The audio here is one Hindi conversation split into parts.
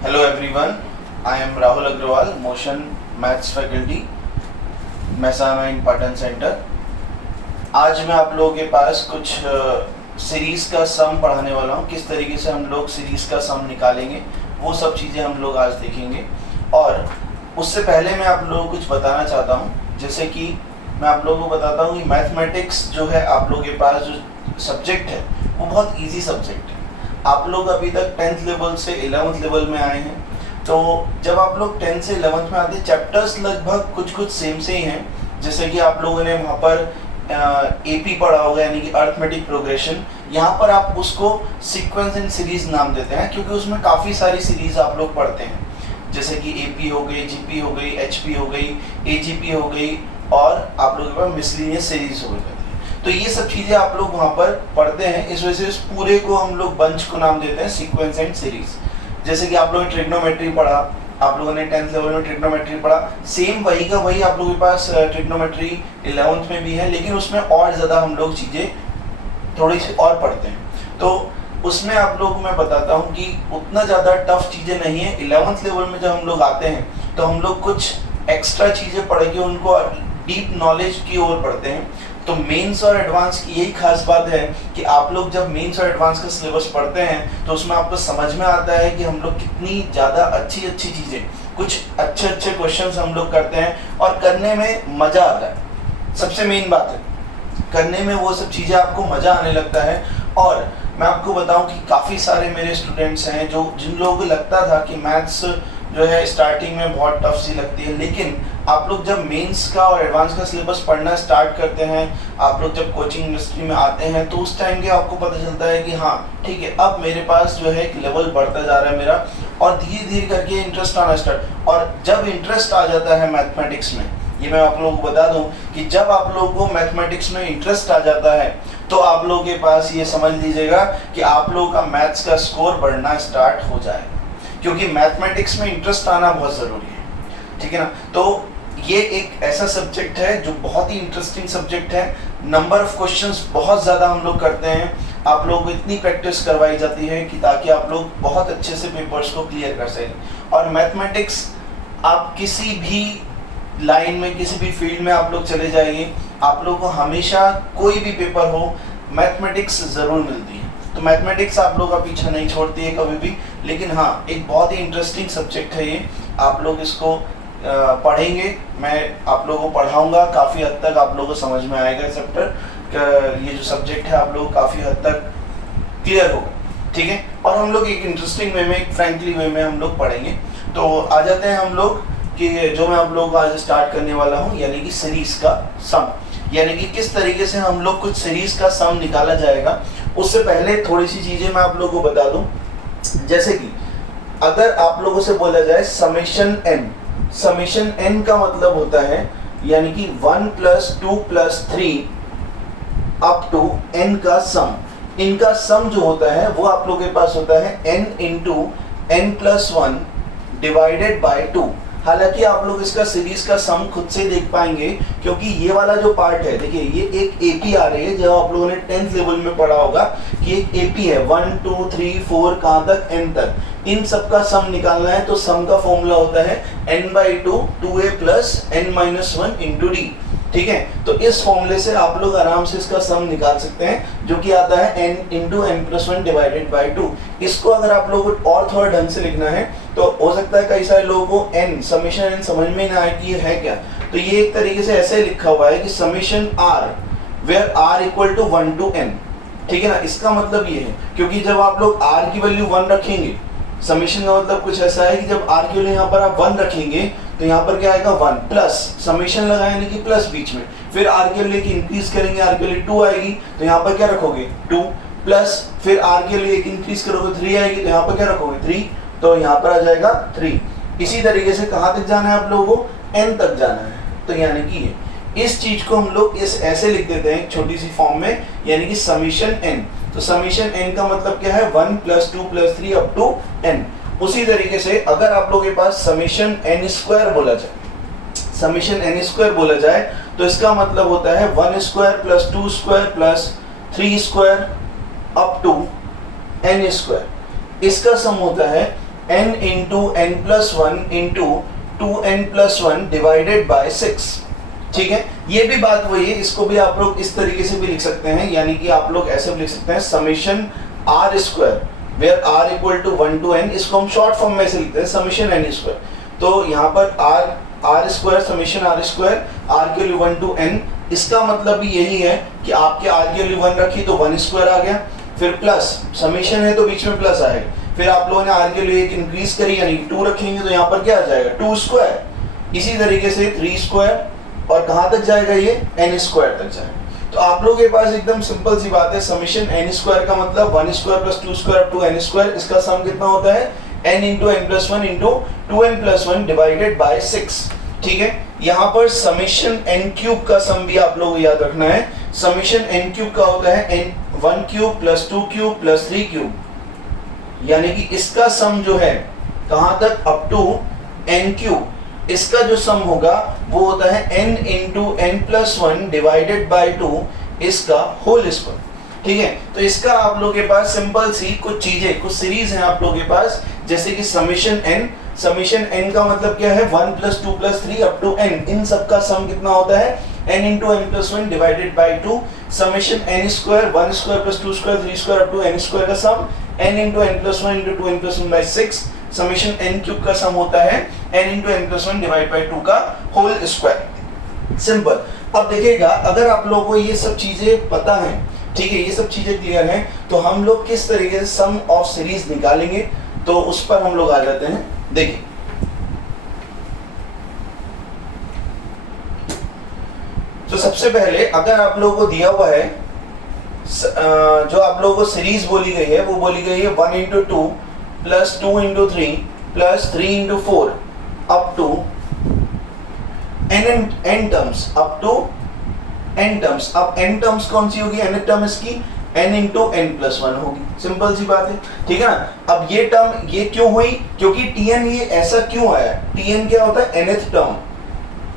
Hello everyone, I am Rahul Agrawal, Motion Maths Faculty, Mehsana in Patan centre. आज मैं आप लोगों के पास कुछ सीरीज़ का सम पढ़ाने वाला हूँ। किस तरीके से हम लोग सीरीज़ का सम निकालेंगे वो सब चीज़ें हम लोग आज देखेंगे। और उससे पहले मैं आप लोगों को कुछ बताना चाहता हूँ, जैसे कि मैं आप लोगों को बताता हूँ कि मैथमेटिक्स जो है आप लोगों के पास जो सब्जेक्ट है वो बहुत ईजी सब्जेक्ट है। आप लोग अभी तक 10th लेवल से 11th लेवल में आए हैं, तो जब आप लोग 10th से 11th में आते हैं चैप्टर्स लगभग कुछ सेम से ही हैं। जैसे कि आप लोगों ने वहाँ पर एपी पढ़ा होगा, यानी कि अर्थमेटिक प्रोग्रेशन। यहाँ पर आप उसको सीक्वेंस एंड सीरीज नाम देते हैं क्योंकि उसमें काफ़ी सारी सीरीज आप लोग पढ़ते हैं, जैसे कि एपी हो गई, जीपी हो गई, एचपी हो गई, एजीपी हो गई, और आप लोगों के पास मिसलिनियस सीरीज हो गई। तो ये सब चीज़ें आप लोग वहाँ पर पढ़ते हैं, इस वजह से इस पूरे को हम लोग बंच को नाम देते हैं सीक्वेंस एंड सीरीज। जैसे कि आप लोगों ने ट्रिग्नोमेट्री पढ़ा, आप लोगों ने 10th लेवल में ट्रिग्नोमेट्री पढ़ा, सेम वही का वही आप लोगों के पास ट्रिग्नोमेट्री 11th में भी है, लेकिन उसमें और ज़्यादा हम लोग चीज़ें थोड़ी सी और पढ़ते हैं। तो उसमें आप लोगों को मैं बताता हूँ कि उतना ज़्यादा टफ चीज़ें नहीं है। 11th लेवल में जब हम लोग आते हैं तो हम लोग कुछ एक्स्ट्रा चीज़ें पढ़ के उनको डीप नॉलेज की ओर पढ़ते हैं। तो मेंस और एडवांस की यही खास बात है कि आप लोग जब मेंस और एडवांस का सिलेबस पढ़ते हैं तो उसमें आपको समझ में आता है कि हम लोग कितनी ज़्यादा अच्छी चीज़ें, कुछ अच्छे क्वेश्चंस हम लोग करते हैं और करने में मज़ा आता है। सबसे मेन बात है, करने में वो सब चीज़ें आपको मज़ा आने लगता है। और मैं आपको बताऊं कि काफ़ी सारे मेरे स्टूडेंट्स हैं जिन लोगों को लगता था कि मैथ्स जो है स्टार्टिंग में बहुत टफ सी लगती है, लेकिन आप लोग जब मेंस का और एडवांस का सिलेबस पढ़ना स्टार्ट करते हैं, आप लोग जब कोचिंग इंडस्ट्री में आते हैं, तो उस टाइम के आपको पता चलता है कि हाँ ठीक है, अब मेरे पास जो है एक लेवल बढ़ता जा रहा है मेरा, और धीरे धीरे करके इंटरेस्ट आना स्टार्ट। और जब इंटरेस्ट आ जाता है मैथमेटिक्स में, ये मैं आप लोगों को बता दूं कि जब आप लोगों को मैथमेटिक्स में इंटरेस्ट आ जाता है तो आप लोगों के पास ये समझ लीजिएगा कि आप लोगों का मैथ्स का स्कोर बढ़ना स्टार्ट हो जाएगा, क्योंकि मैथमेटिक्स में इंटरेस्ट आना बहुत ज़रूरी है, ठीक है ना। तो ये एक ऐसा सब्जेक्ट है जो बहुत ही इंटरेस्टिंग सब्जेक्ट है। नंबर ऑफ क्वेश्चंस बहुत ज़्यादा हम लोग करते हैं, आप लोगों को इतनी प्रैक्टिस करवाई जाती है कि ताकि आप लोग बहुत अच्छे से पेपर्स को क्लियर कर सकें। और मैथमेटिक्स आप किसी भी लाइन में, किसी भी फील्ड में आप लोग चले जाइए, आप लोग को हमेशा कोई भी पेपर हो मैथमेटिक्स ज़रूर मिलती है। तो मैथमेटिक्स आप लोग का पीछा नहीं छोड़ती है कभी भी। लेकिन हाँ, एक बहुत ही इंटरेस्टिंग सब्जेक्ट है ये, आप लोग इसको पढ़ेंगे, मैं आप लोगों को पढ़ाऊँगा, काफ़ी हद तक आप लोगों को समझ में आएगा चैप्टर। ये जो सब्जेक्ट है आप लोग काफ़ी हद तक क्लियर होगा, ठीक है। और हम लोग एक इंटरेस्टिंग वे में, एक फ्रेंकली वे में हम लोग पढ़ेंगे। तो आ जाते हैं हम लोग कि जो मैं आप लोगों को आज स्टार्ट करने वाला हूँ, यानी कि सीरीज का सम, यानी कि किस तरीके से हम लोग कुछ सीरीज का सम निकाला जाएगा। उससे पहले थोड़ी सी चीज़ें मैं आप लोगों को बता दूं, जैसे कि अगर आप लोगों से बोला जाए समेशन एन, समेशन एन का मतलब होता है यानी कि 1 + 2 + 3 अप टू एन का सम। इनका सम जो होता है वो आप लोगों के पास होता है n × n+1 डिवाइडेड बाय 2। हालांकि आप लोग इसका सीरीज का सम खुद से देख पाएंगे, क्योंकि ये वाला जो पार्ट है, देखिए ये एक एपी आ रही है, जब आप लोगों ने 10th लेवल में पढ़ा होगा कि एक एपी है 1 2 3 4 कहाँ तक, n तक। इन सब का सम निकालना है तो सम का फॉर्मूला होता है n/2 2a + n-1 × d, ठीक है। तो इस फॉर्मूले से आप लोग आराम से इसका सम निकाल सकते हैं, जो कि आता है n × n+1 डिवाइडेड बाय 2। इसको अगर आप लोगों को और थोड़ा ढंग से लिखना है तो हो सकता है कई सारे लोगों को n समेशन n समझ में ना आए कि ये है क्या। तो ये एक तरीके से ऐसे लिखा हुआ है कि summation r where r = 1 to n, ठीक है ना। इसका मतलब ये है, क्योंकि जब आप लोग r की वैल्यू 1 रखेंगे, समेशन का मतलब कुछ ऐसा है कि जब r की वैल्यू यहाँ पर आप 1 रखेंगे तो यहाँ पर क्या आएगा 1 प्लस समेशन लगाए यानी कि प्लस बीच में, फिर r के लिए इंक्रीज करेंगे, r के लिए 2 आएगी तो यहाँ पर क्या रखोगे 2 प्लस, फिर r के लिए एक इंक्रीज करोगे 3 आएगी तो यहाँ पर क्या रखोगे 3, तो यहाँ पर आ जाएगा 3। इसी तरीके से कहाँ तक जाना है आप लोगों को, n तक जाना है। तो यानी कि इस चीज को हम लोग इस ऐसे लिख देते हैं छोटी सी फॉर्म में, यानी कि समेशन n। तो समेशन n का मतलब क्या है 1 + 2 + 3 अप टू n। उसी तरीके से अगर आप लोगों के पास समेशन n² बोला जाए, समेशन n² बोला जाए तो इसका मतलब होता है 1² + 2² + 3² अप टू n²। इसका सम होता है n into N plus one into 2n plus one divided by 6। ठीक है, ये भी बात वही है, इसको भी आप लोग इस तरीके से भी लिख सकते हैं, यानी कि आप लोग ऐसे भी लिख सकते हैं summation R square where R equal to 1 to n, इसको हम शॉर्ट फॉर्म में ऐसे लिखते हैं समेशन n स्क्वायर। तो यहाँ पर R square summation R square R के वैल्यू 1 to n, इसका मतलब भी यही है कि आपके आर की वैल्यू 1 रखी तो 1 स्क्वायर आ गया, फिर प्लस समेशन है तो बीच में प्लस आएगा, फिर आप लोगों ने आर के लिए एक इंक्रीज करी यानी 2 रखेंगे तो यहाँ पर क्या आ जाएगा 2 स्क्वायर। इसी तरीके से 3 स्क्वायर और कहाँ तक जाएगा ये n स्क्वायर तक जाएगा। तो आप लोगों के पास एकदम सिंपल सी बात है, समेशन n स्क्वायर का मतलब 1 square plus 2 square up to n square, इसका सम कितना होता है n into N plus one into 2n plus one divided by 6। ठीक है, यहाँ पर समेशन n क्यूब का सम भी आप लोगों को याद रखना है। समेशन n क्यूब का होता है n 1 cube plus 2 cube plus 3 cube, यानी कि इसका सम जो है कहाँ तक अप टू n क्यूब, इसका जो सम होगा वो होता है n into N plus one divided by 2 इसका होल स्क्वायर। ठीक है, तो इसका आप लोगों के पास सिंपल सी कुछ चीजें कुछ सीरीज हैं आप लोगों के पास, जैसे कि समेशन n का मतलब क्या है 1 plus 2 plus 3 up to n, इन सब का सम कितना होता है n into N plus one divided by 2। Summation n square 1 square plus 2 square 3 square up to n square का sum n into N plus one into 2n plus one by 6। Summation n cube का सम होता है n into N plus one divide by 2 का होल स्क्वायर। सिंपल। अब देखिएगा, अगर आप लोगों को ये सब चीजें पता है, ठीक है, ये सब चीजें क्लियर हैं, तो हम लोग किस तरीके से सम ऑफ सीरीज निकालेंगे, तो उस पर हम लोग आ जाते हैं। देखिए, तो सबसे पहले अगर आप लोगों को दिया हुआ है जो आप लोगों को सीरीज बोली गई है वो बोली गई है 1 into 2 plus 2 into 3 plus 3 into 4 up to n terms, up to n terms. अब n टर्म्स कौन सी होगी, n टर्म इसकी n into N plus one होगी। सिंपल सी बात है, ठीक है ना। अब ये टर्म ये क्यों हुई, क्योंकि tn ये ऐसा क्यों आया, tn क्या होता है nth टर्म,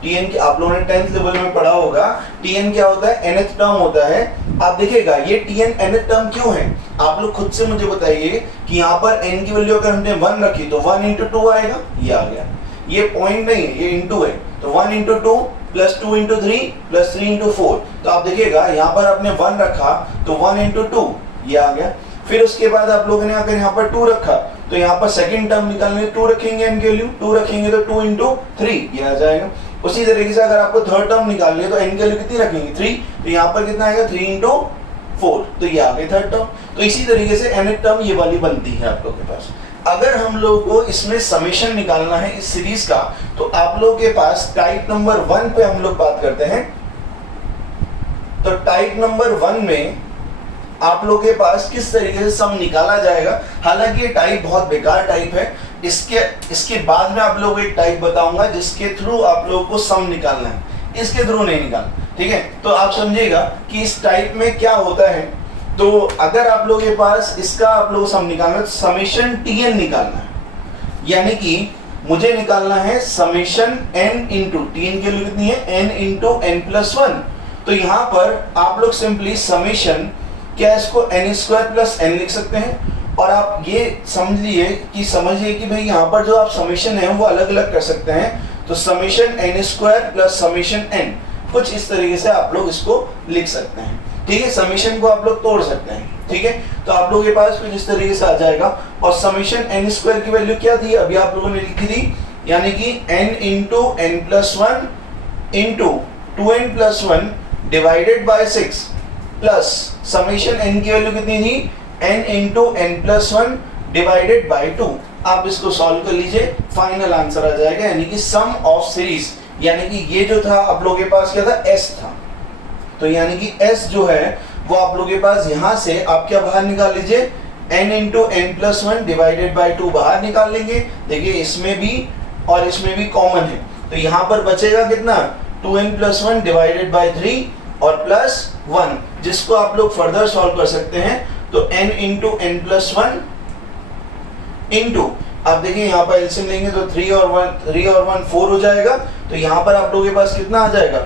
tn के आप लोगों ने 10th लेवल में पढ़ा होगा, tn क्या होता है nth टर्म होता है। आप देखिएगा ये tn nth टर्म क्यों है, आप लोग खुद से मुझे बताइए कि यहाँ पर n की वैल्यू अगर हमने 1 रखी तो 1 इंटू 2 आएगा, ये आ गया, ये पॉइंट नहीं है, ये इंटू है, तो 1 into 2 plus 2 into 3 plus 3 into 4। तो आप देखिएगा यहाँ पर आपने 1 रखा तो 1 इंटू 2 ये आ गया। फिर उसके बाद आप लोगों ने अगर यहाँ पर 2 रखा तो यहाँ पर सेकंड टर्म निकालने 2 रखेंगे, n की वैल्यू 2 रखेंगे तो 2 इंटू 3 ये आ जाएगा। उसी तरीके से अगर आपको थर्ड टर्म निकालनी है तो n की वैल्यू कितनी रखेंगे 3, तो यहाँ पर कितना आएगा 3 इंटू 4, तो ये आ गया थर्ड टर्म। तो इसी तरीके से nth टर्म ये वाली बनती है आप लोग के पास। अगर हम लोग को इसमें समेशन निकालना है इस सीरीज का, तो आप लोगों के पास टाइप नंबर 1 पे हम लोग बात करते हैं। तो टाइप नंबर 1 में आप लोगों के पास किस तरीके से सम निकाला जाएगा, हालांकि ये टाइप बहुत बेकार टाइप है, इसके बाद में आप लोगों को एक टाइप बताऊंगा जिसके थ्रू आप लोगों को सम निकालना है, इसके थ्रू नहीं निकालना, ठीक है। तो आप समझिएगा कि इस टाइप में क्या होता है। तो अगर आप लोगों के पास इसका आप लोग सम निकालना है, समेशन tn निकालना है, यानी कि मुझे निकालना है समेशन n इंटू tn की वैल्यू कितनी है n into N plus one. तो यहाँ पर आप लोग सिंपली समेशन क्या इसको n स्क्वायर प्लस n लिख सकते हैं, और आप ये समझिए कि भाई यहाँ पर जो आप समेशन है वो अलग अलग कर सकते हैं। तो summation n square plus summation n, कुछ इस तरीके से आप लोग इसको लिख सकते हैं, ठीक है। समेशन को आप लोग तोड़ सकते हैं, ठीक है। तो आप लोगों के पास कुछ इस तरीके से आ जाएगा। और समेशन n स्क्वायर की वैल्यू क्या थी, अभी आप लोगों ने लिखी थी, यानी कि n into N plus one into 2n plus one divided by 6 plus summation n की वैल्यू कितनी थी n into N plus one divided by 2। आप इसको सॉल्व कर लीजिए, फाइनल आंसर आ जाएगा, यानी कि सम ऑफ सीरीज, यानी कि ये जो था आप लोगों के पास क्या था s था, तो यानी कि s जो है वो आप लोगों के पास यहाँ से आप क्या बाहर निकाल लीजिए n into N plus one divided by 2 बाहर निकाल लेंगे। देखिए इसमें भी और इसमें भी कॉमन है, तो यहाँ पर बचेगा कितना 2n plus one divided by 3 और प्लस 1, जिसको आप लोग फर्दर सॉल्व कर सकते हैं। तो n into N plus one into, आप देखिए यहाँ पर एलसीएम लेंगे तो 3 और 1 4 हो जाएगा। तो यहाँ पर आप लोगों के पास कितना आ जाएगा,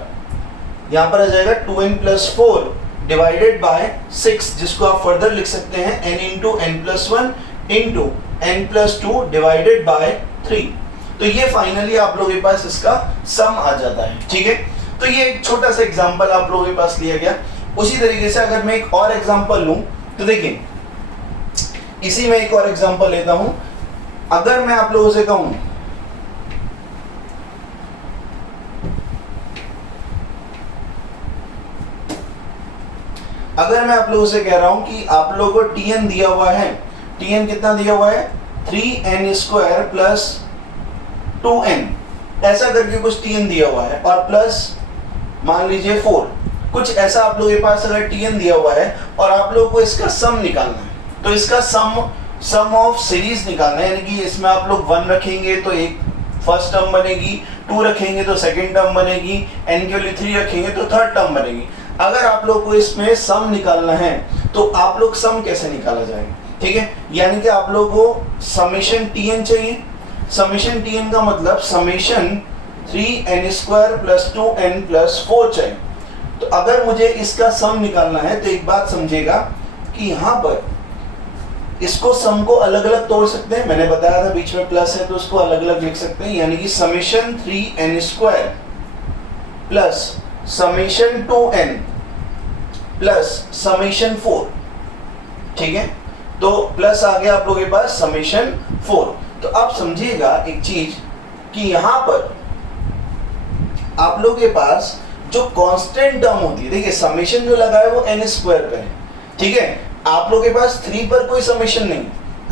यहाँ पर आ जाएगा 2n प्लस 4 डिवाइडेड बाय 6, जिसको आप फर्दर लिख सकते हैं n into N plus one into n plus 2 divided by 3। तो ये फाइनली आप लोगों के पास इसका सम आ जाता है। ठीक है, तो ये एक छोटा सा एग्जांपल आप लोगों के पास लिया गया। उसी तरीके से अगर मैं एक और एग्जांपल लूं तो देखिए, इसी में एक और एग्जांपल लेता हूं। अगर मैं आप लोगों से कहूं कह रहा हूं कि आप लोगों को tn दिया हुआ है, tn कितना दिया हुआ है 3n स्क्वायर प्लस 2n, ऐसा करके कुछ tn दिया हुआ है, और प्लस मान लीजिए 4, कुछ ऐसा आप लोगों के पास अगर tn दिया हुआ है और आप लोगों को इसका सम निकालना है, तो इसका सम ऑफ सीरीज निकालना है। यानी कि इसमें आप लोग 1 रखेंगे तो एक फर्स्ट टर्म बनेगी, 2 रखेंगे तो सेकंड टर्म बनेगी, n के लिए 3 रखेंगे तो थर्ड टर्म बनेगी। अगर आप लोग को इसमें सम निकालना है तो आप लोग सम कैसे निकाला जाएगा? ठीक है, यानी कि आप लोग को समेशन tn चाहिए। समेशन tn का मतलब summation 3n square plus 2n plus 4 चाहिए। तो अगर मुझे इसका सम निकालना है तो एक बात समझिएगा कि यहाँ पर इसको सम को अलग अलग तोड़ सकते हैं। मैंने बताया था बीच में प्लस है तो उसको अलग अलग लिख सकते हैं, यानी कि summation 3n square plus summation 2n plus summation 4। ठीक है, तो प्लस आ गया आप लोगों के पास समेशन 4। तो आप समझिएगा एक चीज कि यहां पर आप लोगों के पास जो कांस्टेंट टर्म होती है, देखिए समेशन जो लगा है वो n स्क्वायर पे है। ठीक है, आप लोगों के पास 3 पर कोई समेशन नहीं,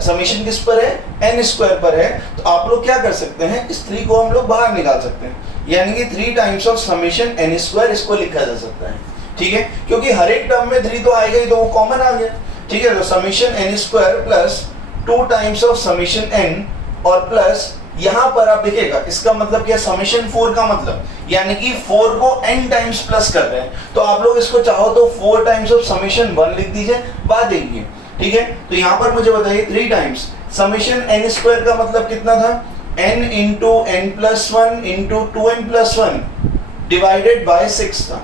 समेशन किस पर है n स्क्वायर पर है। तो आप लोग क्या कर सकते हैं, इस 3 को हम लोग बाहर निकाल सकते हैं, यानी कि 3 times of summation n square इसको लिखा जा सकता है। ठीक है, क्योंकि हर एक टर्म में 3 तो आएगा ही, तो वो कॉमन आ गया। ठीक है, तो summation n square plus 2 times of summation n और प्लस यहां पर आप देखिएगा इसका मतलब क्या, समेशन 4 का मतलब यानी कि 4 को n टाइम्स प्लस कर रहे हैं। तो आप लोग इसको चाहो तो 4 टाइम्स ऑफ समेशन 1 लिख दीजिए, बाद देखिए। ठीक है, तो यहां पर मुझे बताइए 3 टाइम्स समेशन n स्क्वायर का मतलब कितना था, n into n plus 1 into 2n plus 1 divided by 6 था।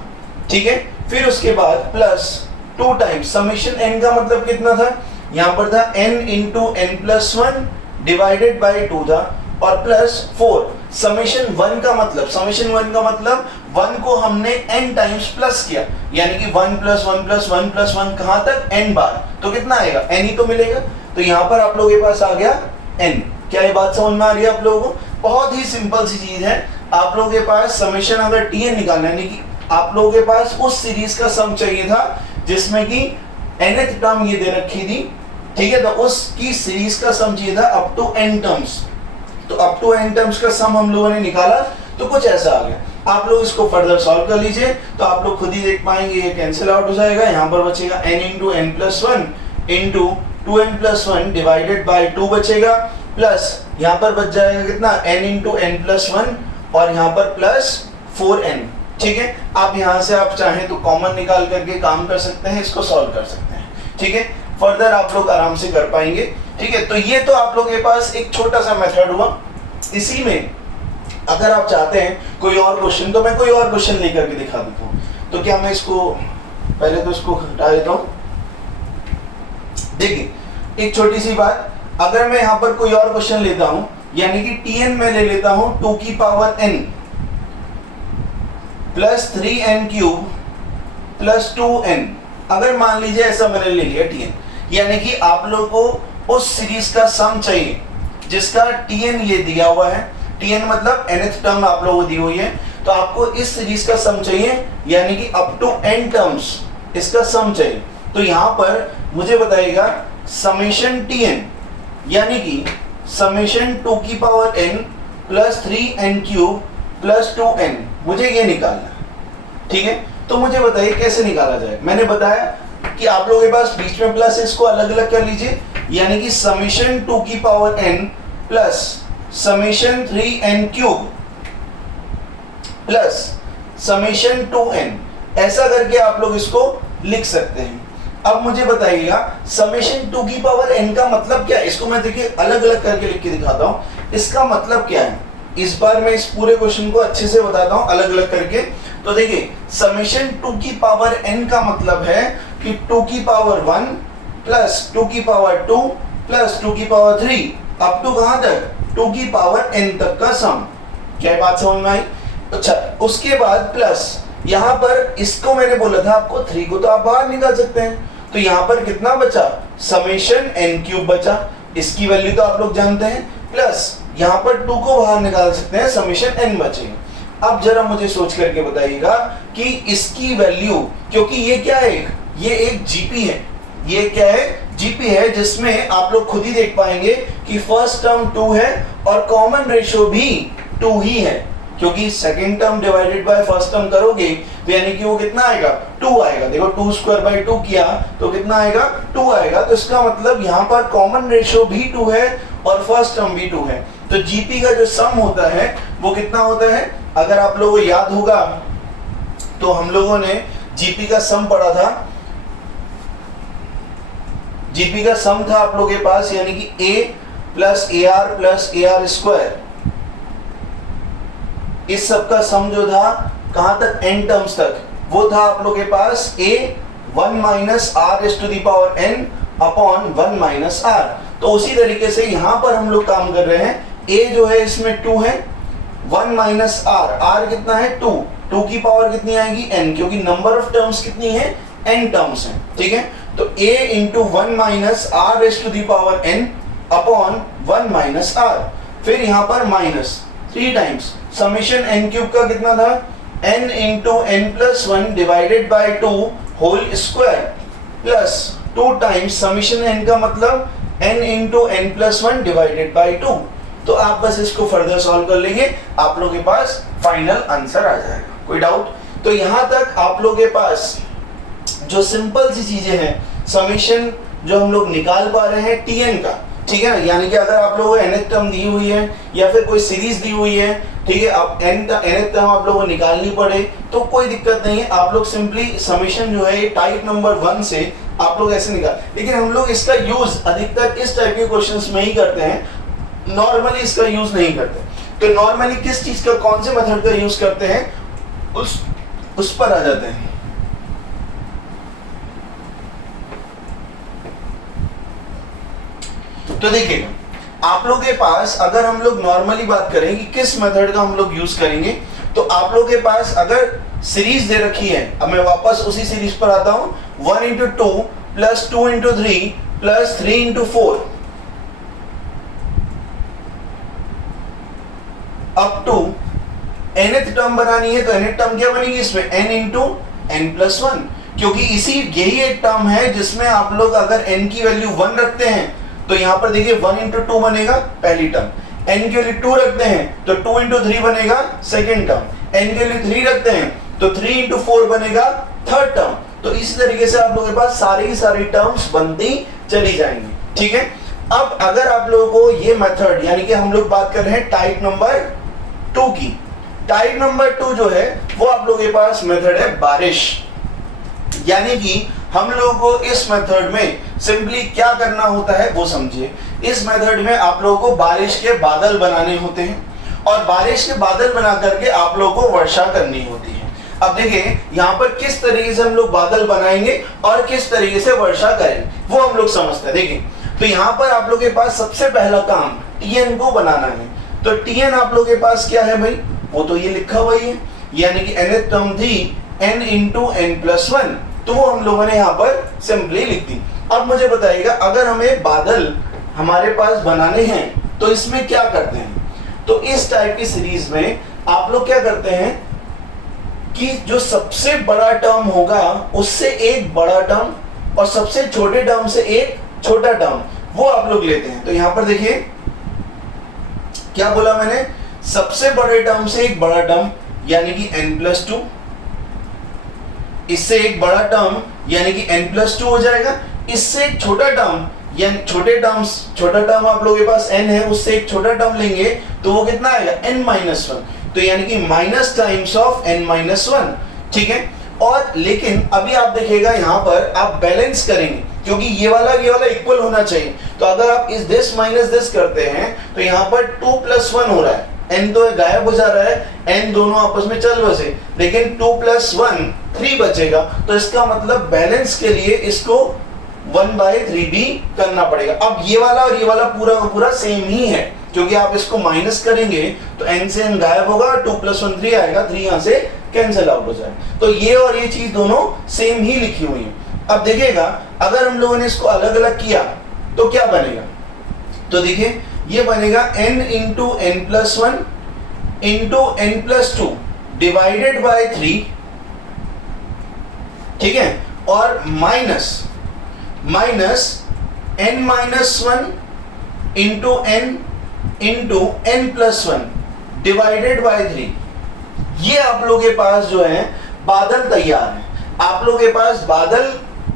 ठीक है, फिर उसके बाद प्लस 2 टाइम्स समेशन n का मतलब कितना था, यहां पर था n into n plus 1 divided by 2 था, और प्लस 4 समेशन 1 का मतलब, समेशन 1 का मतलब 1 को हमने n टाइम्स प्लस किया, यानी कि 1 प्लस 1 प्लस 1 प्लस 1 कहां तक, n बार, तो कितना आएगा, n ही तो मिलेगा। तो यहां पर आप लोगों के पास आ गया n। क्या ये बात समझ में आ रही है आप लोगों को? बहुत ही सिंपल सी चीज है। आप लोगों के पास समेशन अगर tn निकालना है, यानी कि आप लोगों के पास उस सीरीज का सम चाहिए था जिसमें कि nth टर्म ये दे रखी थी। ठीक है, तो उसकी सीरीज का सम चाहिए था अप टू n टर्म्स। तो अप टू n टर्म्स का सम हम लोगों ने निकाला, तो कुछ ऐसा आ गया। आप लोग इसको फर्दर सॉल्व कर लीजिए तो आप लोग खुद ही देख पाएंगे, ये कैंसिल आउट हो जाएगा। यहाँ पर बचेगा n into n plus 1 into 2n plus 1 divided by 2 बचेगा, प्लस यहाँ पर बच जाएगा कितना, n इंटू n प्लस 1 और यहाँ पर प्लस 4n। ठीक है, आप यहाँ से आप चाहें तो कॉमन निकाल करके काम कर सकते हैं, इसको सॉल्व कर सकते हैं। ठीक है, फर्दर आप लोग आराम से कर पाएंगे। ठीक है, तो ये तो आप लोगों के पास एक छोटा सा मेथड हुआ। इसी में अगर आप चाहते हैं कोई और क्वेश्चन, तो मैं कोई और क्वेश्चन लेकर के दिखा देता हूँ। तो क्या मैं इसको पहले तो इसको हटा देता हूँ। देखिए एक छोटी सी बात, अगर मैं यहाँ पर कोई और क्वेश्चन लेता हूँ, यानी कि tn में ले लेता हूँ 2 की power n plus 3n cube plus 2n। अगर मान लीजिए ऐसा मैंने ले लिया tn, यानी कि आप लोग को उस सीरीज का सम चाहिए जिसका tn ये दिया हुआ है, tn मतलब nth टर्म आप लोगों को दी हुई है, तो आपको इस सीरीज का सम चाहिए, यानी कि अप टू n टर्म्स इसका सम चाहिए। तो यहाँ पर मुझे बताइएगा समेशन tn, यानी कि समेशन 2 की power n plus 3n cube plus 2n, मुझे ये निकालना है। ठीक है, तो मुझे बताइए कैसे निकाला जाए। मैंने बताया कि आप लोगों के पास बीच में प्लस है, इसको अलग अलग कर लीजिए, यानी कि समेशन 2 की power n plus summation 3n cube plus summation 2n, ऐसा करके आप लोग इसको लिख सकते हैं। अब मुझे बताइएगा समेशन 2 की पावर n का मतलब क्या है। इसको मैं देखिए अलग अलग करके लिख के दिखाता हूं, इसका मतलब क्या है। इस बार मैं इस पूरे क्वेश्चन को अच्छे से बताता हूं अलग अलग करके। तो देखिए समेशन 2 की पावर n का मतलब है कि 2 की पावर 1 प्लस 2 की पावर 2 प्लस 2 की पावर 3 अप टू कहां तक 2 की पावर n तक का सम। क्या बात समझ में आई? अच्छा, उसके बाद प्लस यहां पर इसको मैंने बोला था आपको 3 को तो आप बाहर निकाल सकते हैं, तो यहां पर कितना बचा समेशन n क्यूब बचा, इसकी वैल्यू तो आप लोग जानते हैं, प्लस यहां पर 2 को बाहर निकाल सकते हैं, समेशन n बचेगा। अब जरा मुझे सोच करके बताइएगा कि इसकी वैल्यू, क्योंकि ये क्या है, ये एक जीपी है, ये क्या है जीपी है, जिसमें आप लोग खुद ही देख पाएंगे कि फर्स्ट टर्म 2 है और कॉमन रेशियो भी 2 ही है, क्योंकि second term divided by first term करोगे तो यानी कि वो कितना आएगा 2 आएगा। देखो 2 स्क्वायर बाय 2 किया तो कितना आएगा 2 आएगा, तो इसका मतलब यहाँ पर कॉमन रेशियो भी 2 है और फर्स्ट टर्म भी 2 है। तो जीपी का जो सम होता है वो कितना होता है, अगर आप लोगों को याद होगा तो हम लोगों ने जीपी का सम पढ़ा था, जीपी का सम था आप लोगों के पास यानी कि a प्लस AR स्क्वायर, इस सब का सम जो था कहां तक n टर्म्स तक, वो था आप लोग के पास a 1 minus r is to the power n upon 1 minus r। तो उसी तरीके से यहां पर हम लोग काम कर रहे हैं, a जो है इसमें 2 है, 1 माइनस r कितना है 2 की पावर कितनी आएगी n, क्योंकि नंबर ऑफ टर्म्स कितनी है n टर्म्स है, ठीक है। तो a into 1 minus r is to the power n upon 1 minus r, फिर यहां पर minus 3 times summation n cube का कितना था n into n plus 1 divided by 2 whole square plus 2 times summation n का मतलब n into n plus 1 divided by 2। तो आप बस इसको फर्दर सॉल्व कर लेंगे, आप लोगों के पास फाइनल आंसर आ जाएगा। कोई डाउट? तो यहां तक आप लोगों के पास जो सिंपल सी चीजें हैं, समेशन जो हम लोग निकाल पा रहे हैं tn का, ठीक है ना, यानी कि अगर आप लोगों को nth टर्म दी हुई है या फिर कोई सीरीज दी हुई है, ठीक है, अब nth टर्म आप लोगों को निकालनी पड़े तो कोई दिक्कत नहीं है, आप लोग सिंपली समेशन जो है टाइप नंबर 1 से आप लोग ऐसे निकाल, लेकिन हम लोग इसका यूज अधिकतर इस टाइप के क्वेश्चंस में ही करते हैं, नॉर्मली इसका यूज नहीं करते। तो नॉर्मली किस चीज का, कौन से मेथड का यूज करते हैं उस पर आ जाते हैं। तो देखिए आप लोग के पास अगर हम लोग नॉर्मली बात करें कि किस मेथड का हम लोग यूज करेंगे, तो आप लोग के पास अगर सीरीज दे रखी है, अब मैं वापस उसी सीरीज पर आता हूं, 1 into 2 plus 2 into 3 plus 3 into 4 up to nth term बनानी है, तो nth टर्म क्या बनेगी इसमें n इंटू n प्लस 1, क्योंकि यही एक टर्म है जिसमें आप लोग अगर n की वैल्यू 1 रखते हैं तो यहां पर देखिए 1 इंटू 2 बनेगा पहली टर्म, n के लिए 2 रखते हैं तो 2 इंटू 3 बनेगा सेकेंड टर्म, n के लिए 3 रखते हैं तो 3 इंटू 4 बनेगा थर्ड टर्म। तो इसी तरीके से आप लोगों के पास सारी टर्म्स बनती चली जाएंगी, ठीक है। अब अगर आप लोगों को ये मेथड, यानी कि हम लोग बात कर रहे हैं टाइप नंबर 2 की, टाइप नंबर 2 जो है वो आप लोगों के पास मेथड है बारिश, यानी कि हम लोगों को इस मेथड में सिंपली क्या करना होता है वो समझिए। इस मेथड में आप लोगों को बारिश के बादल बनाने होते हैं और बारिश के बादल बना करके आप लोगों को वर्षा करनी होती है। अब देखिए यहाँ पर किस तरीके से हम लोग बादल बनाएंगे और किस तरीके से वर्षा करेंगे वो हम लोग समझते हैं। देखिए तो यहाँ पर आप लोग के पास सबसे पहला काम tn को बनाना है, तो tn आप लोग के पास क्या है भाई, वो तो ये लिखा हुआ ही है, यानी कि nth टर्म थी n इंटू n प्लस 1, तो वो हम लोगों ने यहाँ पर सिंपली लिख दी। अब मुझे बताइएगा अगर हमें बादल हमारे पास बनाने हैं तो इसमें क्या करते हैं, तो इस टाइप की सीरीज में आप लोग क्या करते हैं कि जो सबसे बड़ा टर्म होगा उससे एक बड़ा टर्म और सबसे छोटे टर्म से एक छोटा टर्म वो आप लोग लेते हैं। तो यहां पर देखिए क्या बोला मैंने, सबसे बड़े टर्म से एक बड़ा टर्म यानी कि n प्लस 2, इससे एक बड़ा टर्म यानी कि n प्लस 2 हो जाएगा, इससे एक छोटा टर्म या छोटा टर्म आप लोगों के पास n है, उससे एक छोटा टर्म लेंगे तो वो कितना आएगा n माइनस 1, तो यानी कि minus times of n minus 1, ठीक है। और लेकिन अभी आप देखिएगा यहाँ पर आप बैलेंस करेंगे क्योंकि ये वाला इक्वल होना चाहिए, तो अगर आप इस दिस माइनस दिस करते हैं तो यहाँ पर 2 प्लस 1 हो रहा है, n तो गायब हो जा रहा है, n दोनों आपस में चल बसे, लेकिन 2 प्लस 1 3 बचेगा, तो इसका मतलब बैलेंस के लिए इसको 1/3 भी करना पड़ेगा। अब ये वाला और ये वाला पूरा का पूरा सेम ही है, क्योंकि आप इसको माइनस करेंगे तो n से n गायब होगा, 2 + 1 3 आएगा, 3 यहाँ से कैंसिल आउट हो जाएगा। तो ये और ये चीज दोनों सेम ही लिखी हुई है। अब देखिएगा अगर हम लोगों ने इसको अलग अलग किया तो क्या बनेगा, तो देखिए ये बनेगा n × n+1 × n+2 divided by 3, ठीक है, और minus n-1 × n × n+1 divided by 3। ये आप लोगों के पास जो है बादल तैयार है। आप लोगों के पास बादल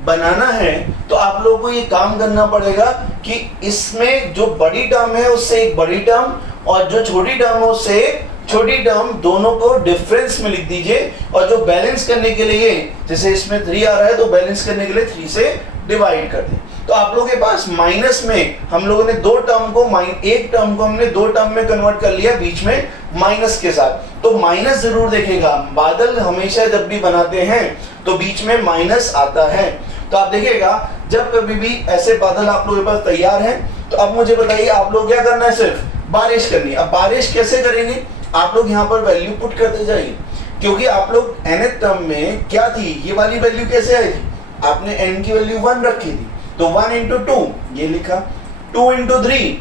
बनाना है तो आप लोगों को ये काम करना पड़ेगा कि इसमें जो बड़ी टर्म है उससे एक बड़ी टर्म और जो छोटी टर्म है उससे एक छोटी टर्म, दोनों को डिफरेंस में लिख दीजिए। और जो बैलेंस करने के लिए, जैसे इसमें 3 आ रहा है तो बैलेंस करने के लिए 3 से डिवाइड कर दें। तो आप लोगों के पास माइनस में हम लोगों ने दो टर्म को एक टर्म को हमने दो टर्म में कन्वर्ट कर लिया, बीच में माइनस के साथ। तो माइनस जरूर देखेगा, बादल हमेशा जब भी बनाते हैं तो बीच में माइनस आता है। तो आप देखिएगा जब कभी भी ऐसे बादल आप लोगों के पास तैयार हैं तो अब मुझे बताइए आप लोग क्या करना है, सिर्फ बारिश करनी है। अब बारिश कैसे करेंगे, आप लोग यहाँ पर वैल्यू पुट करते जाइए, क्योंकि आप लोग nth टर्म में क्या थी, ये वाली वैल्यू कैसे आई थी, आपने n की वैल्यू 1 रखी थी, तो 1 × 2 ये लिखा, 2 × 3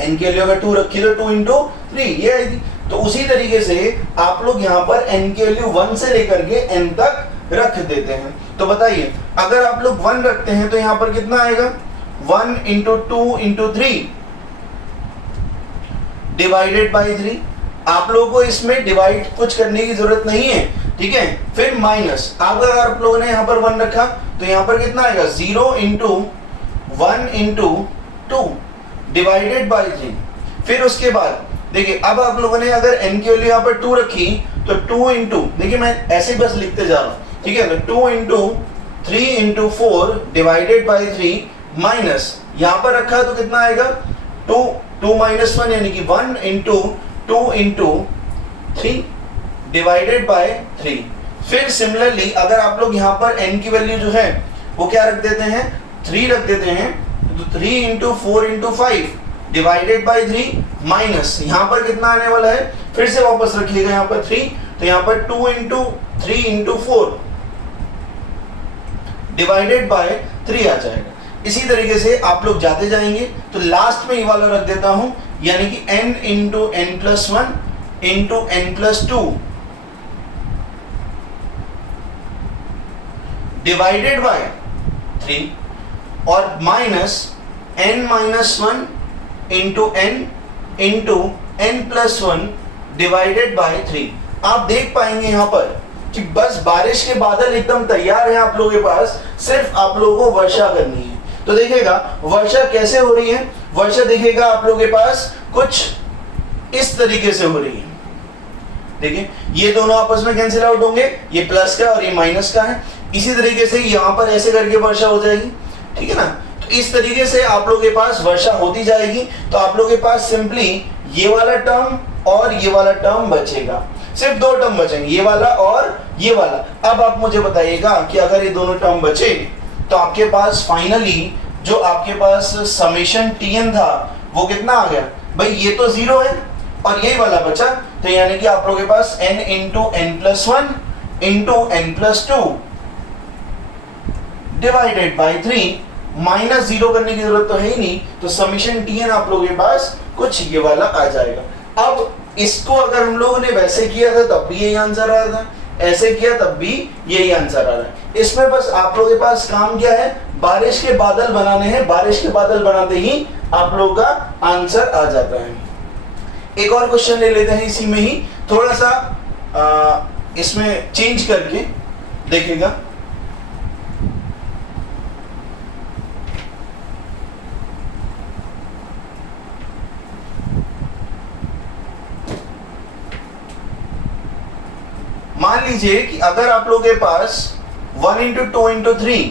n की वैल्यू अगर 2 रखी तो 2 × 3 ये आई थी। तो उसी तरीके से आप लोग यहाँ पर n की वैल्यू 1 से लेकर के n तक रख देते हैं। तो बताइए अगर आप लोग 1 रखते हैं तो यहाँ पर कितना आएगा, 1 × 2 × 3 डिवाइडेड बाई 3। आप लोगों को इसमें डिवाइड कुछ करने की जरूरत नहीं है, ठीक है। फिर माइनस, अगर आप लोगों ने यहाँ पर 1 रखा तो यहाँ पर कितना आएगा, 0 × 1 × 2 डिवाइडेड बाई 3। फिर उसके बाद देखिए अब आप लोगों ने अगर n की वैल्यू यहाँ पर 2 रखी तो 2 × देखिए मैं ऐसे बस लिखते जा रहा हूँ, ठीक है, तो 2 × 3 × 4 डिवाइडेड बाई 3 माइनस यहाँ पर रखा तो कितना आएगा, 2 -1 यानी कि 1 × 2 × 3 डिवाइडेड बाय 3। फिर सिमिलरली अगर आप लोग यहाँ पर n की वैल्यू जो है वो क्या रख देते हैं, 3 रख देते हैं, तो 3 × 4 × 5 डिवाइडेड बाय 3 माइनस यहाँ पर कितना आने वाला है, फिर से वापस रखिएगा यहाँ पर 3, तो यहाँ पर 2 × 3 × 4 डिवाइडेड बाय 3 आ जाएगा। इसी तरीके से आप लोग जाते जाएंगे। तो लास्ट में ये वाला रख देता हूं, यानी कि n × n+1 × n+2 divided by 3 और minus n - 1 × n × n+1 divided by 3। आप देख पाएंगे यहाँ पर कि बस बारिश के बादल एकदम तैयार है आप लोगों के पास, सिर्फ आप लोगों को वर्षा करनी है। तो देखिएगा वर्षा कैसे हो रही है, वर्षा देखिएगा आप लोगों के पास कुछ इस तरीके से हो रही है। देखिए ये दोनों आपस में कैंसिल आउट होंगे, ये प्लस का और ये माइनस का है। इसी तरीके से यहाँ पर ऐसे करके वर्षा हो जाएगी, ठीक है ना। तो इस तरीके से आप लोगों के पास वर्षा होती जाएगी। तो आप लोगों के पास सिंपली ये वाला टर्म और ये वाला टर्म बचेगा, सिर्फ दो टर्म बचेंगे, ये वाला और ये वाला। अब आप मुझे बताइएगा कि अगर ये दोनों टर्म बचे तो आपके पास फाइनली जो आपके पास समेशन Tn था वो कितना आ गया, भाई ये तो 0 है और यही वाला बचा। तो यानी कि आप लोगों के पास n × n+1 × n+2 divided by 3 minus 0 करने की जरूरत तो है ही नहीं, तो समेशन Tn आप लोगों के पास कुछ ये वाला आ जाएगा। अब इसको अगर हम लोगों ने वैसे किया था तब भी यही आंसर आया था, ऐसे किया तब भी यही आंसर आ रहा है। इसमें बस आप लोगों के पास काम क्या है, बारिश के बादल बनाने हैं। बारिश के बादल बनाते ही आप लोगों का आंसर आ जाता है। एक और क्वेश्चन ले लेते हैं इसी में ही, थोड़ा सा इसमें चेंज करके देखिएगा। मान लीजिए कि अगर आप लोगों के पास 1 × 2 × 3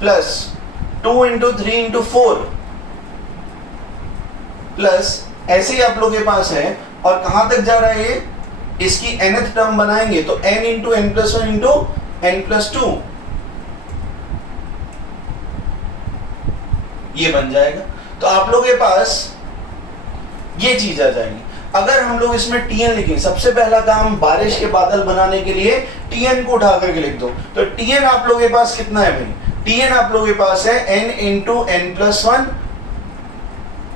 प्लस 2 × 3 × 4 प्लस ऐसे ही आप लोगों के पास है, और कहां तक जा रहा है ये, इसकी nth टर्म बनाएंगे तो n × n+1 × n+2 ये बन जाएगा। तो आप लोगों के पास ये चीज आ जाएगी। अगर हम लोग इसमें Tn लिखें, सबसे पहला काम बारिश के बादल बनाने के लिए Tn को उठा करके लिख दो। तो Tn आप लोगों के पास कितना है भाई? Tn आप लोगों के पास है n into n plus one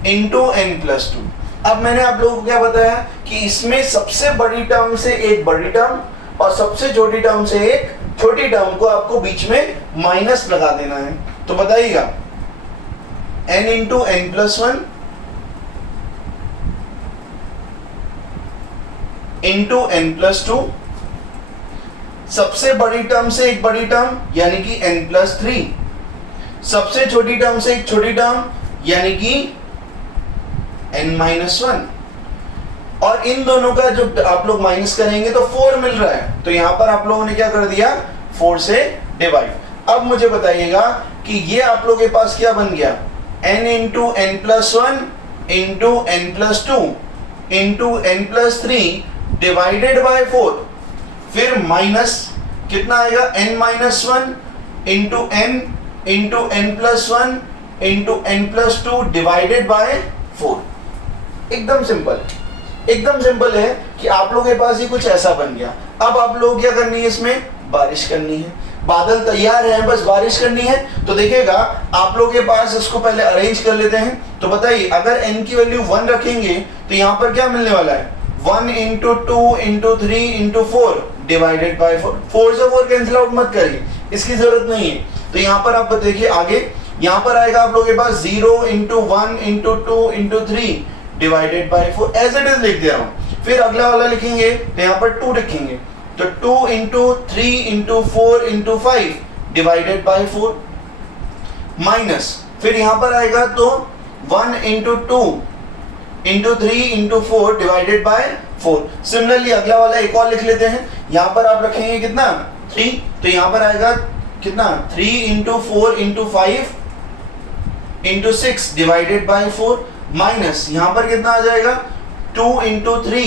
into n plus two. अब मैंने आप लोगों को क्या बताया कि इसमें सबसे बड़ी टर्म से एक बड़ी टर्म और सबसे छोटी टर्म से एक छोटी टर्म को आपको बीच में माइनस लगा देना है। तो बताइएगा n into n plus one into n plus two, सबसे बड़ी टर्म से एक बड़ी टर्म यानी कि n प्लस थ्री, सबसे छोटी टर्म से एक छोटी टर्म यानी कि n माइनस वन, और इन दोनों का जो आप लोग माइनस करेंगे तो 4 मिल रहा है। तो यहां पर आप लोगों ने क्या कर दिया? 4 से डिवाइड। अब मुझे बताइएगा कि ये आप लोगों के पास क्या बन गया? n into n plus one into n plus two into n plus three divided by 4, फिर माइनस कितना आएगा? n minus one into n plus one into n plus two divided by 4। एकदम सिंपल, एकदम सिंपल है कि आप लोगों के पास ही कुछ ऐसा बन गया। अब आप लोग क्या करनी है? इसमें बारिश करनी है। बादल तैयार है, बस बारिश करनी है। तो देखिएगा आप लोगों के पास, इसको पहले अरेंज कर लेते हैं। तो बताइए अगर n की वैल्यू 1 रखेंगे तो यहाँ पर क्या मिलने वाला है? 1 into two into three into four divided by 4। 4 से 4 कैंसिल आउट मत करिए, इसकी जरूरत नहीं है। तो यहाँ पर आप देखिए आगे, यहाँ पर आएगा आप लोगों के पास 0 into one into two into three divided by 4, as it is लिख दे रहा हूं। फिर अगला वाला लिखेंगे तो यहाँ पर 2 लिखेंगे, तो 2 into three into four into five divided by 4 minus, फिर यहाँ पर आएगा तो 1 into two into three into four divided by 4। Similarly अगला वाला एक और लिख लेते हैं। यहाँ पर आप रखेंगे कितना? 3, तो यहाँ पर आएगा कितना? 3 into four into five into six divided by 4 minus, यहाँ पर कितना आ जाएगा? 2 into three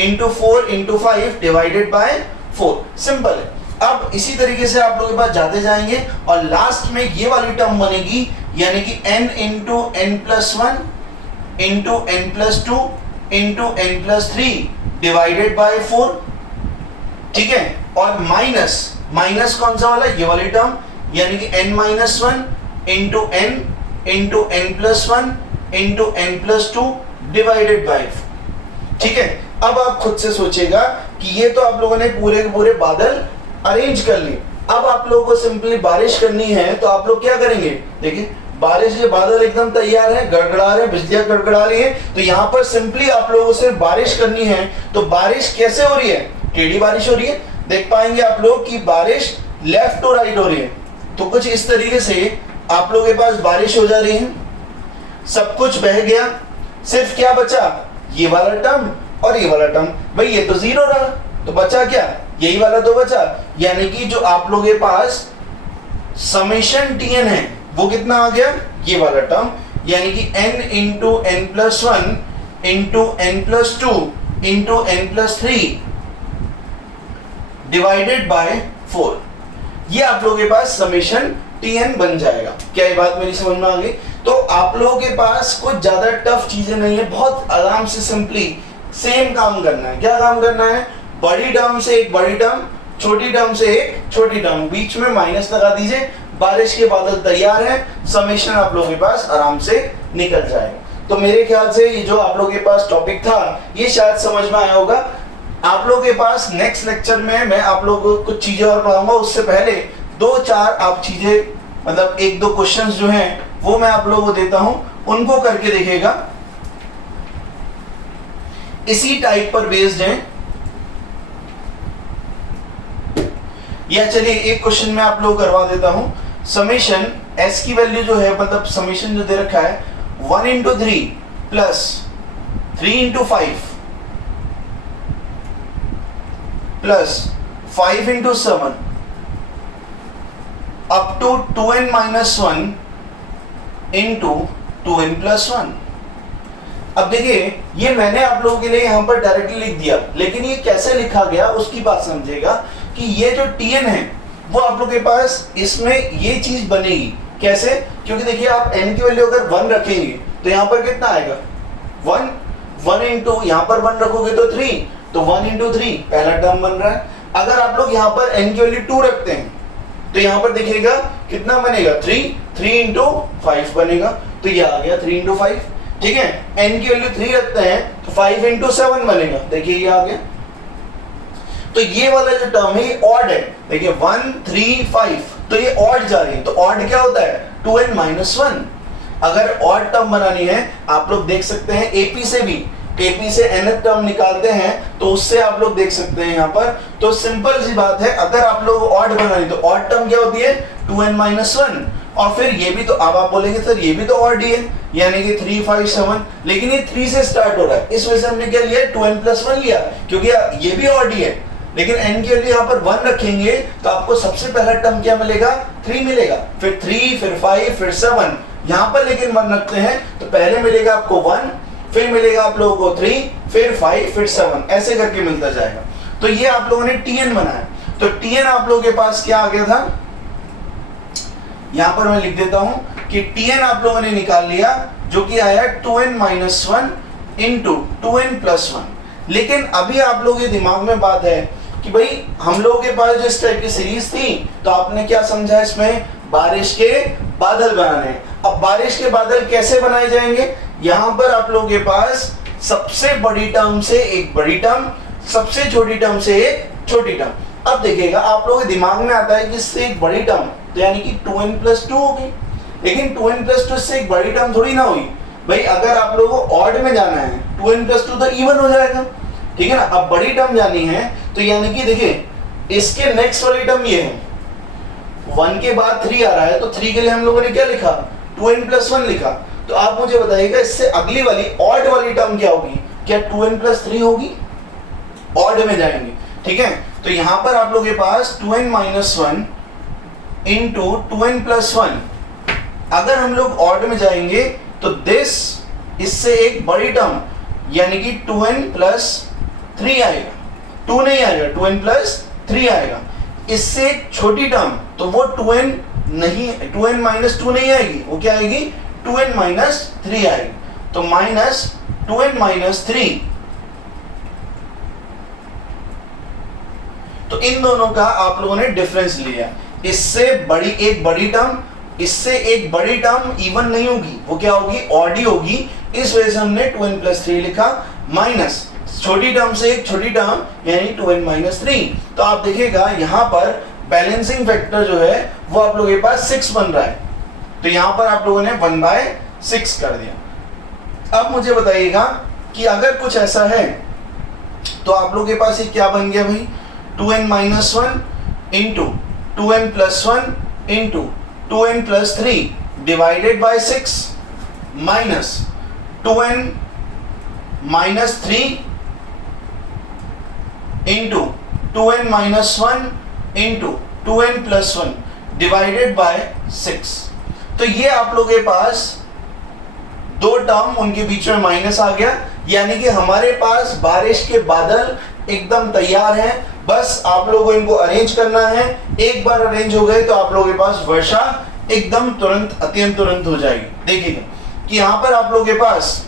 into four into five divided by 4। Simple है। अब इसी तरीके से आप लोगों के पास जाते जाएंगे और लास्ट में ये वाली टर्म बनेगी, यानी कि n into n plus one into n plus two into n plus three divided by 4। ठीक है, और माइनस, माइनस कौन सा वाला? ये वाली टर्म, यानी कि n minus one into n plus one into n plus two divided by 4। ठीक है, अब आप खुद से सोचिएगा कि ये तो आप लोगों ने पूरे के पूरे बादल अरेंज कर लिए। अब आप लोगों को सिंपली बारिश करनी है, तो आप लोग क्या करेंगे? देखिए बारिश के बादल एकदम तैयार है, गड़गड़ा रहे, बिजलियां गड़गड़ा रही है। तो यहाँ पर सिंपली आप लोगों से बारिश करनी है। तो बारिश कैसे हो रही है? टेढ़ी बारिश हो रही है। देख पाएंगे आप लोग कि बारिश लेफ्ट टू राइट हो रही है। तो कुछ इस तरीके से आप लोगों के पास बारिश हो जा रही है। सब कुछ बह गया, सिर्फ क्या बचा? ये वाला टर्म और ये वाला टर्म। भाई ये तो 0 रहा, तो बचा क्या? यही वाला तो बचा, यानी कि जो आप लोगों के पास समेशन Tn है वो कितना आ गया? ये वाला टर्म, यानी कि n into n plus one into n plus two into n plus three divided by 4। ये आप लोगों के पास समेशन Tn बन जाएगा। क्या ये बात मेरी समझ में आ गई? तो आप लोगों के पास कुछ ज्यादा टफ चीजें नहीं है, बहुत आराम से सिंपली सेम काम करना है। क्या काम करना है? बड़ी टर्म से एक बड़ी टर्म, छोटी टर्म से एक छोटी टर्म, बीच में माइनस लगा दीजिए। बारिश के बादल तैयार है, समेशन आप लोगों के पास आराम से निकल जाएगा। तो मेरे ख्याल से ये जो आप लोगों के पास टॉपिक था ये शायद समझ में आया होगा। आप लोगों के पास नेक्स्ट लेक्चर में मैं आप लोगों को कुछ चीजें और पढ़ाऊंगा। उससे पहले 2-4 आप चीजें, मतलब 1-2 क्वेश्चंस जो हैं वो मैं आप लोगों को देता हूं, उनको करके देखिएगा। इसी टाइप पर बेस्ड है। या चलिए एक क्वेश्चन मैं आप लोगों को करवा देता हूं। समेशन s की वैल्यू जो है, मतलब समेशन जो दे रखा है 1 into three plus 3 into five plus 5 into seven up to 2n minus one into 2n plus one. अब देखिए ये मैंने आप लोगों के लिए यहां पर डायरेक्टली लिख दिया, लेकिन ये कैसे लिखा गया उसकी बात समझेगा कि ये जो Tn है वो आप लोग के पास इसमें ये चीज बनेगी। कैसे? क्योंकि देखिए आप n की वैल्यू अगर 1 रखेंगे तो यहाँ पर कितना आएगा 1 इंटू यहाँ पर 1 रखोगे तो 3, तो 1 इंटू 3 पहला टर्म बन रहा है। अगर आप लोग यहाँ पर n की वैल्यू 2 रखते हैं तो यहाँ पर देखिएगा कितना बनेगा 3 इंटू 5 बनेगा, तो ये आ गया 3 इंटू 5। ठीक है, n की वैल्यू 3 रखते हैं तो 5 इंटू 7 बनेगा, देखिए ये आ गया। तो ये वाला जो टर्म है ये ऑड है, देखिए 1 3 5, तो ये ऑड जा रही है। तो ऑड क्या होता है 2n-1। अगर ऑड टर्म बनानी है आप लोग देख सकते हैं एपी से भी, एपी से nth टर्म निकालते हैं तो उससे आप लोग देख सकते हैं यहाँ पर। तो सिंपल सी बात है, अगर आप लोग ऑड बनानी तो ऑड टर्म क्या होती है 2n-1, और फिर ये भी तो अब आप बोलेंगे सर ये भी तो ऑड ही है, यानी कि 3 5 7, लेकिन ये 3 से स्टार्ट हो रहा है, इस वजह से हमने क्या लिया 2n+1 लिया, क्योंकि ये भी ऑड ही है। लेकिन n के लिए यहाँ पर 1 रखेंगे तो आपको सबसे पहला टर्म क्या मिलेगा 3 मिलेगा, फिर 3 फिर 5 फिर 7, यहाँ पर लेकिन 1 रखते हैं तो पहले मिलेगा आपको 1, फिर मिलेगा आप लोगों को 3 फिर 5 फिर 7, ऐसे करके मिलता जाएगा। तो ये आप लोगों ने tn बनाया। तो tn आप लोगों के पास क्या आ गया था, यहां पर मैं लिख देता हूं कि tn आप लोगों ने निकाल लिया जो कि आया 2n-1 इंटू 2n+1। लेकिन अभी आप लोगों के दिमाग में बात है कि भाई हम लोगों के पास जो इस टाइप की सीरीज थी तो आपने क्या समझा, इसमें बारिश के बादल बनाने हैं। अब बारिश के बादल कैसे बनाए जाएंगे, यहां पर आप लोगों के पास सबसे बड़ी टर्म से एक बड़ी टर्म, सबसे छोटी टर्म से एक छोटी टर्म। अब देखिएगा आप लोगों के दिमाग में आता है कि इससे एक बड़ी टर्म तो यानी कि 2n+2 होगी, लेकिन 2n+2 से एक बड़ी टर्म थोड़ी ना हुई भाई। अगर आप लोगों को ऑड में जाना है 2n+2 तो इवन हो जाएगा, ठीक है ना। अब बड़ी टर्म जानी है तो यानी कि देखिए इसके नेक्स्ट वाली टर्म ये है, 1 के बाद 3 आ रहा है तो 3 के लिए हम लोगों ने क्या लिखा 2n+1 लिखा। तो आप मुझे बताइएगा इससे अगली वाली ऑड वाली टर्म क्या होगी, क्या 2n+3 होगी, ऑड में जाएंगे, ठीक है। तो यहां पर आप लोगों के पास 2n-1 इंटू 2n+1, अगर हम लोग ऑड में जाएंगे तो दिस इससे एक बड़ी टर्म यानी कि 2n+3 आएगा, 2 नहीं आएगा 2n+3 आएगा। इससे एक छोटी टर्म तो वो 2n नहीं, 2n-2 नहीं आएगी, वो क्या आएगी 2n-3 आएगी। तो -2n-3, तो इन दोनों का आप लोगों ने डिफरेंस लिया। इससे बड़ी एक बड़ी टर्म, इससे एक बड़ी टर्म इवन नहीं होगी, वो क्या होगी ऑड ही होगी, इस वजह से हमने 2n+3 लिखा, माइनस छोटी टर्म से एक छोटी टर्म यानी 2n-3। तो आप देखिएगा यहां पर बैलेंसिंग फैक्टर जो है वो आप लोगों के पास 6 बन रहा है, तो यहां पर आप लोगों ने 1/6 कर दिया। अब मुझे बताइएगा कि अगर कुछ ऐसा है तो आप लोगों के पास ये क्या बन गया भाई 2n-1 into 2n+1 into 2n+3 divided by 6 minus 2n-3 into 2n-1 into 2n+1 divided by 6। तो ये आप लोगों के पास दो टर्म उनके बीच में माइनस आ गया, यानी कि हमारे पास बारिश के बादल एकदम तैयार हैं, बस आप लोगों को इनको अरेंज करना है। एक बार अरेंज हो गए तो आप लोगों के पास वर्षा एकदम तुरंत अत्यंत तुरंत हो जाएगी। देखिएगा कि यहां पर आप लोगों के पास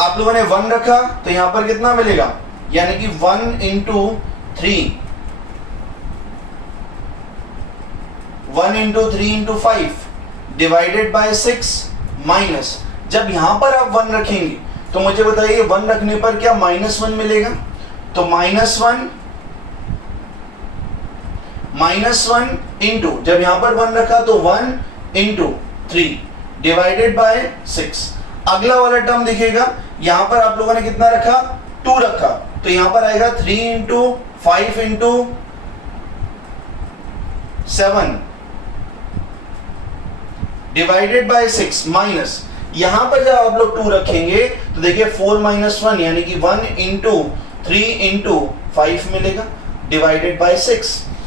आप लोगों ने 1 रखा तो यहां पर कितना मिलेगा, यानी कि 1 into 3, 1 into 3 into 5 divided by 6 minus, जब यहां पर आप 1 रखेंगे तो मुझे बताइए 1 रखने पर क्या -1 मिलेगा, तो -1 इंटू जब यहां पर 1 रखा तो 1 इंटू 3 डिवाइडेड बाय 6। अगला वाला टर्म देखिएगा यहां पर आप लोगों ने कितना रखा 2 रखा, तो यहां पर आएगा 3 into 5 into 7 divided by 6 minus, यहां पर जब आप लोग 2 रखेंगे तो देखिए 4-1 यानी कि 1 इंटू 3 इंटू 5 मिलेगा डिवाइडेड बाय 6।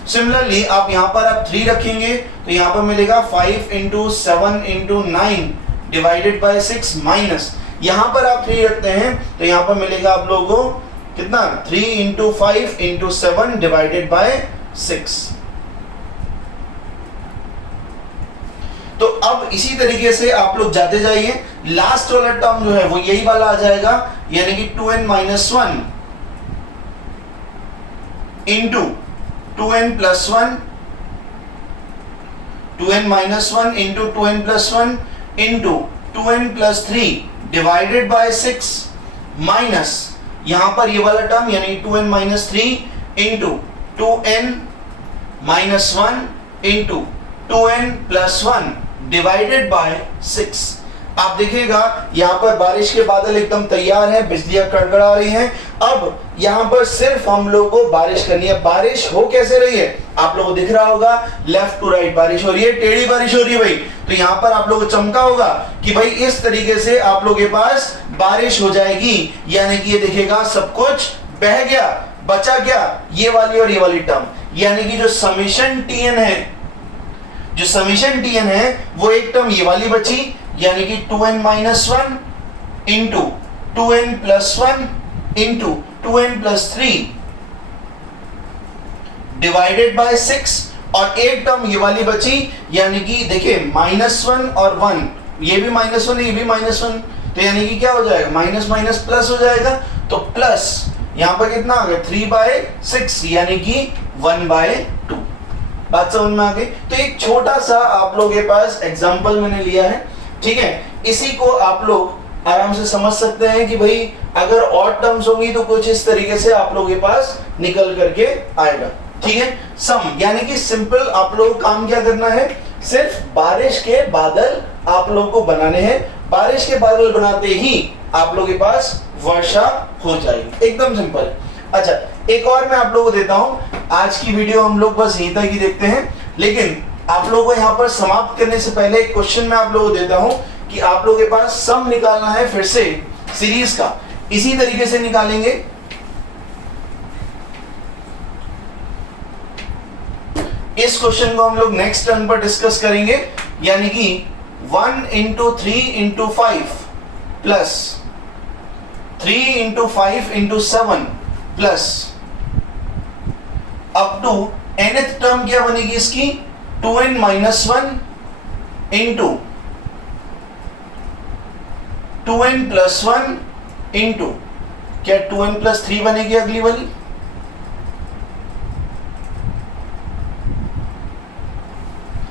सिमिलरली आप यहां पर आप 3 रखेंगे तो यहां पर मिलेगा 5 into 7 into 9 divided by 6 minus, यहां पर आप 3 रखते हैं तो यहां पर मिलेगा आप लोगों को कितना 3 इंटू 5 इंटू 7 डिवाइडेड बाय 6। तो अब इसी तरीके से आप लोग जाते जाइए, लास्ट वाला टर्म जो है वो यही वाला आ जाएगा, यानी कि 2n minus 1 into 2n plus 1, 2n minus 1 into 2n plus 1 into 2n plus 3 divided by 6 minus यहां पर ये वाला टर्म यानी 2n minus 3 into 2n minus 1 into 2n plus 1 divided by 6। आप देखिएगा यहाँ पर बारिश के बादल एकदम तैयार हैं, बिजलियां कड़कड़ा रही हैं। अब यहाँ पर सिर्फ हम लोगों को बारिश करनी है। बारिश हो कैसे रही है, आप लोगों को दिख रहा होगा, लेफ्ट टू राइट बारिश हो रही है, टेढ़ी बारिश हो रही है भाई। तो यहाँ पर आप लोगों को चमका होगा कि भाई इस तरीके से आप लोगों के पास बारिश हो जाएगी, यानी कि ये देखिएगा सब कुछ बह गया, बचा क्या ये वाली और ये वाली टर्म, यानी कि जो समेशन tn है, जो समेशन tn है वो एक टर्म ये वाली बची, यानी कि 2n minus 1 into 2n plus 1 into 2n plus 3 divided by 6, और एक टर्म ये वाली बची, यानी कि देखिए -1 और 1, ये भी -1 ये भी -1, तो यानी कि क्या हो जाएगा, माइनस माइनस प्लस हो जाएगा। तो प्लस यहां पर कितना आ गया 3/6, यानी कि 1/2। बात समझ में आ गई। तो एक छोटा सा आप लोगों के पास एग्जांपल मैंने लिया है, ठीक है। इसी को आप लोग आराम से समझ सकते हैं कि भाई अगर ऑड टर्म्स होंगी तो कुछ इस तरीके से आप लोगों के पास निकल करके आएगा, ठीक है। सम यानी कि सिंपल आप लोग काम क्या करना है, सिर्फ बारिश के बादल आप लोगों को बनाने हैं। बारिश के बादल बनाते ही आप लोगों के पास वर्षा हो जाएगी, एकदम सिंपल। अच्छा, एक और मैं आप लोगों को देता हूं। आज की वीडियो हम लोग बस यहीं तक ही देखते हैं, लेकिन आप लोगों को यहाँ पर समाप्त करने से पहले एक क्वेश्चन मैं आप लोगों को देता हूं कि आप लोगों के पास सम निकालना है फिर से सीरीज का, इसी तरीके से निकालेंगे। इस क्वेश्चन को हम लोग नेक्स्ट टर्न पर डिस्कस करेंगे, यानी कि 1 into 3 into 5 plus 3 into 5 into 7 plus up to nth term क्या बनेगी इसकी, 2n minus 1 into 2n plus 1 into क्या 2n प्लस 3 बनेगी अगली वाली,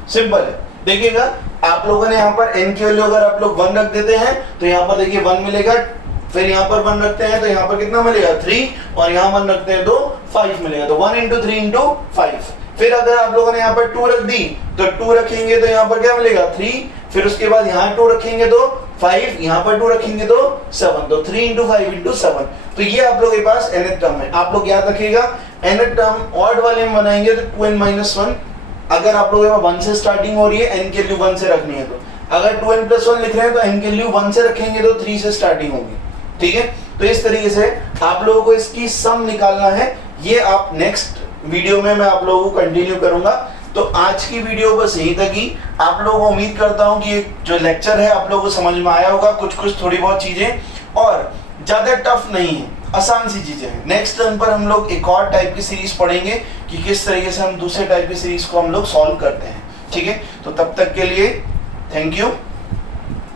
सिंपल है। देखिएगा आप लोगों ने यहाँ पर n की वैल्यू अगर आप लोग 1 रख देते हैं तो यहाँ पर देखिए 1 मिलेगा, फिर यहाँ पर 1 रखते हैं तो यहाँ पर कितना मिलेगा 3, और यहाँ 1 रखते हैं तो 5 मिलेगा। तो 1 इंटू 3 इंटू 5। फिर अगर आप लोगों ने यहाँ पर 2 रख दी तो 2 रखेंगे तो यहाँ पर क्या मिलेगा 3, फिर उसके बाद यहाँ 2 रखेंगे तो 5, यहाँ पर 2 रखेंगे तो 7, तो 3 इंटू 5 इंटू 7। तो ये आप लोगों के पास nth टर्म है। आप लोग याद रखिएगा nth टर्म ऑड वाले में बनाएंगे तो 2n माइनस 1, अगर आप लोगों के 1 से स्टार्टिंग हो रही है, n के लिए 1 से रखनी है, तो अगर 2n प्लस 1 लिख रहे हैं तो n के लिए 1 से रखेंगे तो 3 से स्टार्टिंग होगी, ठीक है। तो इस तरीके से आप लोगों को इसकी सम निकालना है। ये आप नेक्स्ट वीडियो में मैं आप लोगों को कंटिन्यू करूंगा। तो आज की वीडियो बस यहीं तक ही। आप लोगों को उम्मीद करता हूं कि जो लेक्चर है आप लोगों को समझ में आया होगा, कुछ थोड़ी बहुत चीजें, और ज्यादा टफ नहीं है, आसान सी चीजें हैं। नेक्स्ट टर्न पर हम लोग एक और टाइप की सीरीज पढ़ेंगे कि किस तरीके से हम दूसरे टाइप की सीरीज को हम लोग सॉल्व करते हैं, ठीक है। तो तब तक के लिए थैंक यू।